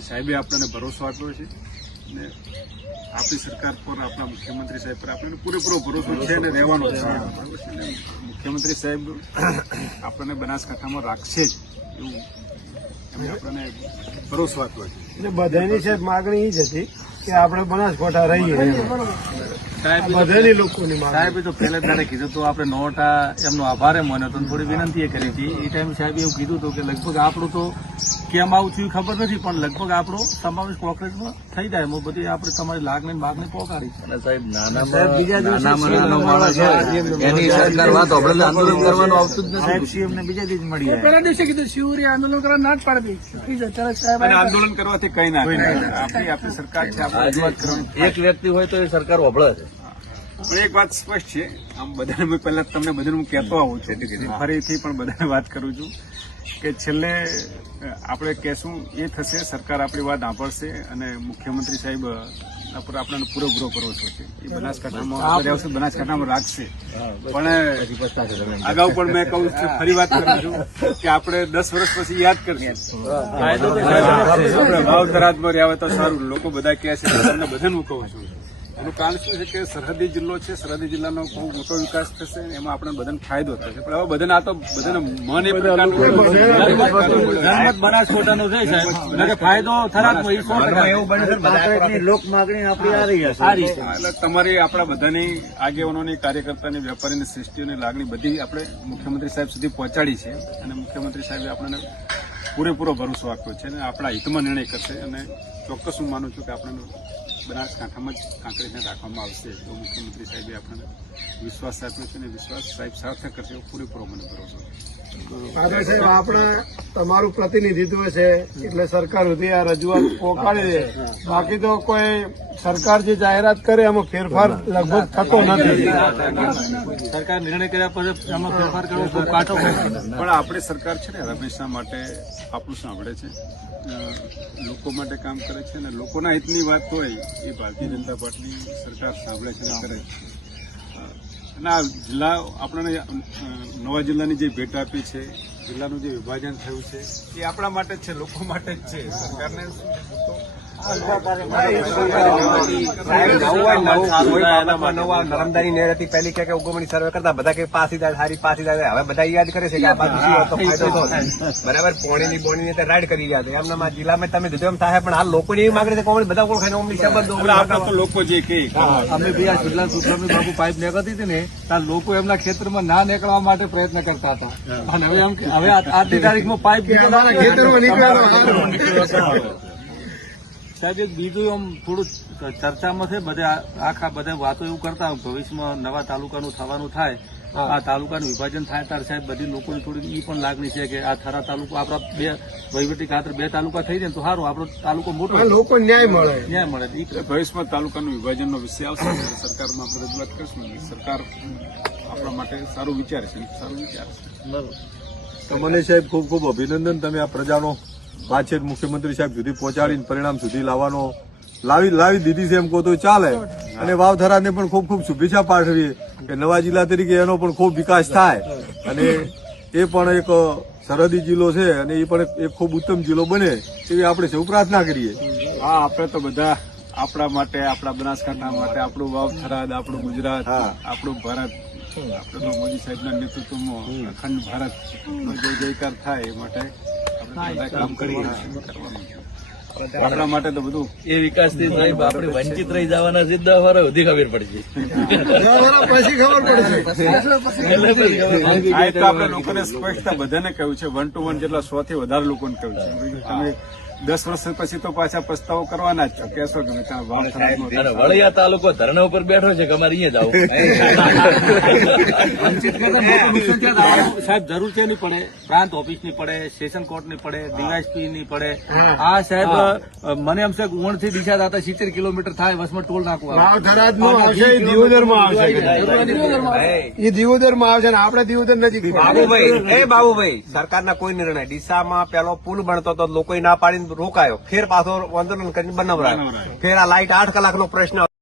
કે સાહેબે આપણને ભરોસો આપ્યો છે અને આપણી સરકાર પર, આપણા મુખ્યમંત્રી સાહેબ પર આપણને પૂરેપૂરો ભરોસો છે અને રહેવાનો છે. બરાબર છે ને? મુખ્યમંત્રી સાહેબ આપણને બનાસકાંઠામાં રાખશે જ એવું એમને આપણને ભરોસો આપ્યો છે. એટલે બધાની સાહેબ માગણી એ જ હતી કે આપણે બનાસકાંઠા રહીએ. બધાની લોકોની માગણી. સાહેબે તો પહેલા દાડે કીધું તો આપણે નોટા એમનો આભાર માન્યો હતો, થોડી વિનંતી એ કરી હતી. એ ટાઈમે સાહેબે એવું કીધું હતું કે લગભગ આપણું તો કેમ આવું થયું ખબર નથી, પણ લગભગ આપણો સમાવેશ કોન્ક્રીટમાં થઈ જાય. એમાં બધી આપણે તમારી લાગણી માગણી પોકારી છે. સાહેબ નાના માણસ એની સરકાર વાત આપણે આંદોલન કરવાનું આવતું જ સાહેબ નથી. સીએમ ને બીજા દિવસ મળી પહેલા દિવસે કીધું શિવરી આંદોલન કરવા ના જ પાડી તરત સાહેબ અને આંદોલન કરવાથી કઈ ના થાય. આપણી સરકાર છે, આપણે રજૂઆત કરવાની. એક વ્યક્તિ હોય તો એ સરકાર વભળે છે. પણ એક વાત સ્પષ્ટ છે, આમ બધાને મેં પહેલા તમને બધાને હું કહેતો આવું છું, ફરીથી પણ બધાને વાત કરું છું કે છેલ્લે આપણે કહેશું એ થશે, સરકાર આપણી વાત સાંભળશે અને મુખ્યમંત્રી સાહેબ પર આપણને પૂરેપૂરો ભરોસો છે. એ બનાસકાંઠામાં રહેશે, બનાસકાંઠામાં રાખશે. પણ અગાઉ પણ મેં કહું છું, ફરી વાત કરું છું કે આપણે 10 વર્ષ પછી યાદ કરશું. આપણે ભાવ થરાદમાં રહ્યા હોય તો સારું. લોકો બધા કહે છે, તમને બધાને હું કહું છું. એનું કારણ શું છે કે સરહદી જિલ્લો છે, સરહદી જિલ્લાનો બહુ મોટો વિકાસ થશે, એમાં આપણે બધાને ફાયદો થશે. પણ હવે બધાને આ તો બધાને મન એ પ્રકારનું બનાસકાંઠાનો છે સાહેબ, ફાયદો થરાદમાં એવું બને લોક માગણી આપણી આ રહી હશે. એટલે તમારી આપણા બધાની આગેવાનોની, કાર્યકર્તાની, વેપારીની, સૃષ્ટિઓની લાગણી બધી આપણે મુખ્યમંત્રી સાહેબ સુધી પહોંચાડી છે અને મુખ્યમંત્રી સાહેબે આપણને પૂરેપૂરો ભરોસો આપ્યો છે અને આપણા હિતમાં નિર્ણય કરશે. અને ચોક્કસ હું માનું છું કે આપણને બનાસકાંઠામાં જ કાંકરેજને રાખવામાં આવશે તો મુખ્યમંત્રી સાહેબે આપણને વિશ્વાસ આપ્યો છે અને વિશ્વાસ સાહેબ સાર્થક કરશે એવો પૂરેપૂરો મને ભરોસો છે. દાદા સાહેબ, આપણે તમારું પ્રતિનિધિત્વ છે એટલે સરકાર સુધી આ રજૂઆત પહોંચાડી દે. બાકી તો કોઈ સરકાર જે જાહેરાત કરે એમાં ફેરફાર લગભગ થતો નથી. સરકાર નિર્ણય કર્યા પછી એમાં ફેરફાર કરવો ખૂબ કાઢો. પણ આપણી સરકાર છે ને હંમેશા માટે આપણું સાંભળે છે, લોકો માટે કામ કરે છે અને લોકોના હિતની વાત હોય એ ભારતીય જનતા પાર્ટીની સરકાર સાંભળે છે અને કરે છે. અને આ જિલ્લા આપણને નવા જિલ્લાની જે ભેટ આપી છે, જિલ્લાનું જે વિભાજન થયું છે એ આપણા માટે જ છે, લોકો માટે જ છે. સરકારને નર્મદાની નહેર હતી પહેલી કે ઉગમણી સર્વે કરતા બધા કે પાસી જાય, સારી પાસી જાય. હવે બધા યાદ કરે છે કે આ બાજુ શું હતો, ફાયદો હતો. બરાબર, પોણીની બોણીની રાઈડ કરી રહ્યા છે. એમના જિલ્લામાં તમે દીધું એમ થાય, પણ આ લોકોની એવી માંગણી છે કે બધા ઓળખાય ઓમની સંબંધો આપણા તો લોકો જે કહે અમે બી આ સુજલામ સુફલામ બાબુ પાઇપ નીકળતી હતી ને ત્યાં લોકો એમના ખેતરમાં ના નીકળવા માટે પ્રયત્ન કરતા હતા. અને હવે આજની તારીખમાં પાઇપ સાહેબ એક બીજું આમ થોડું ચર્ચામાં છે, બધા આખા બધા વાતો એવું કરતા ભવિષ્યમાં નવા તાલુકાનું થવાનું થાય, આ તાલુકાનું વિભાજન થાય ત્યારે સાહેબ બધી લોકોની થોડી એ પણ લાગણી છે કે આ થરા તાલુકો આપણા બે વહીવટી ખાતર 2 તાલુકા થઈ જાય તો સારું, આપણો તાલુકો મોટો લોકો ન્યાય મળે. ભવિષ્યમાં તાલુકાનું વિભાજનનો વિષય આવશે, સરકારમાં આપણે રજૂઆત કરશું. સરકાર આપણા માટે સારું વિચારે છે, સારું વિચારે છે. તમને સાહેબ ખૂબ ખૂબ અભિનંદન. તમે આ પ્રજાનો વાતચીત મુખ્યમંત્રી સાહેબ સુધી પહોંચાડીને પરિણામ સુધી લાવી દીધી છે એમ કહો તો ચાલે. અને વાવથરાને પણ ખૂબ ખૂબ શુભેચ્છા પાઠવીએ કે નવા જિલ્લા તરીકે એનો પણ ખૂબ વિકાસ થાય અને એ પણ એક સરહદી જિલ્લો છે અને એ પણ એક ખૂબ ઉત્તમ જિલ્લો બને એવી આપણે સૌ પ્રાર્થના કરીએ. હા, આપણે તો બધા આપણા માટે, આપણા બનાસકાંઠા માટે, આપણું વાવથરાદ, આપણું ગુજરાત, આપણું ભારત, આપણે તો મોદી સાહેબના નેતૃત્વમાં અખંડ ભારત જય જયકાર થાય એ માટે આપણે બધા કામ કરીએ. આપણા માટે તો બધું એ વિકાસથી સાહેબ આપણે વંચિત રહી જવાના છે. 10 વર્ષ સુધી ખબર પડશે. પછી ખબર પડશે. આ તો આપણે લોકોને સ્પષ્ટતા બધાને કહ્યું છે, 1 to 1 જેટલા 100 થી વધારે લોકોને કહ્યું છે. તમે 10 વર્ષ પછી તો પાછા પસ્તાવો કરવાના જ છો, કહેશો કે વળિયા તાલુકો ધરણા ઉપર બેઠો છે કે અમારે અહીંયા સાહેબ જરૂર છે નહીં પડે, પ્રાંત ઓફિસની પડે, સેશન કોર્ટની પડે, ડીવાયએસપી ની પડે. આ સાહેબ મને એમ છે કે 1 થી ડીસા દાતા 70 કિલોમીટર થાય, વસમાં ટોલ નાખવા. વાવથરાદમાં આવશે, એ દિયોદરમાં આવશે, એ દિયોદરમાં આવશે ને આપણે દિયોદર નજીક. બાબુભાઈ, સરકારના કોઈ નિર્ણય ડીસામાં પેલો પુલ બનતો તો લોકો ના પાડીને રોકાયો, ફેર પાછો આંદોલન કરીને બનાવરાયો, ફેર આ લાઈટ 8 કલાકનો પ્રશ્ન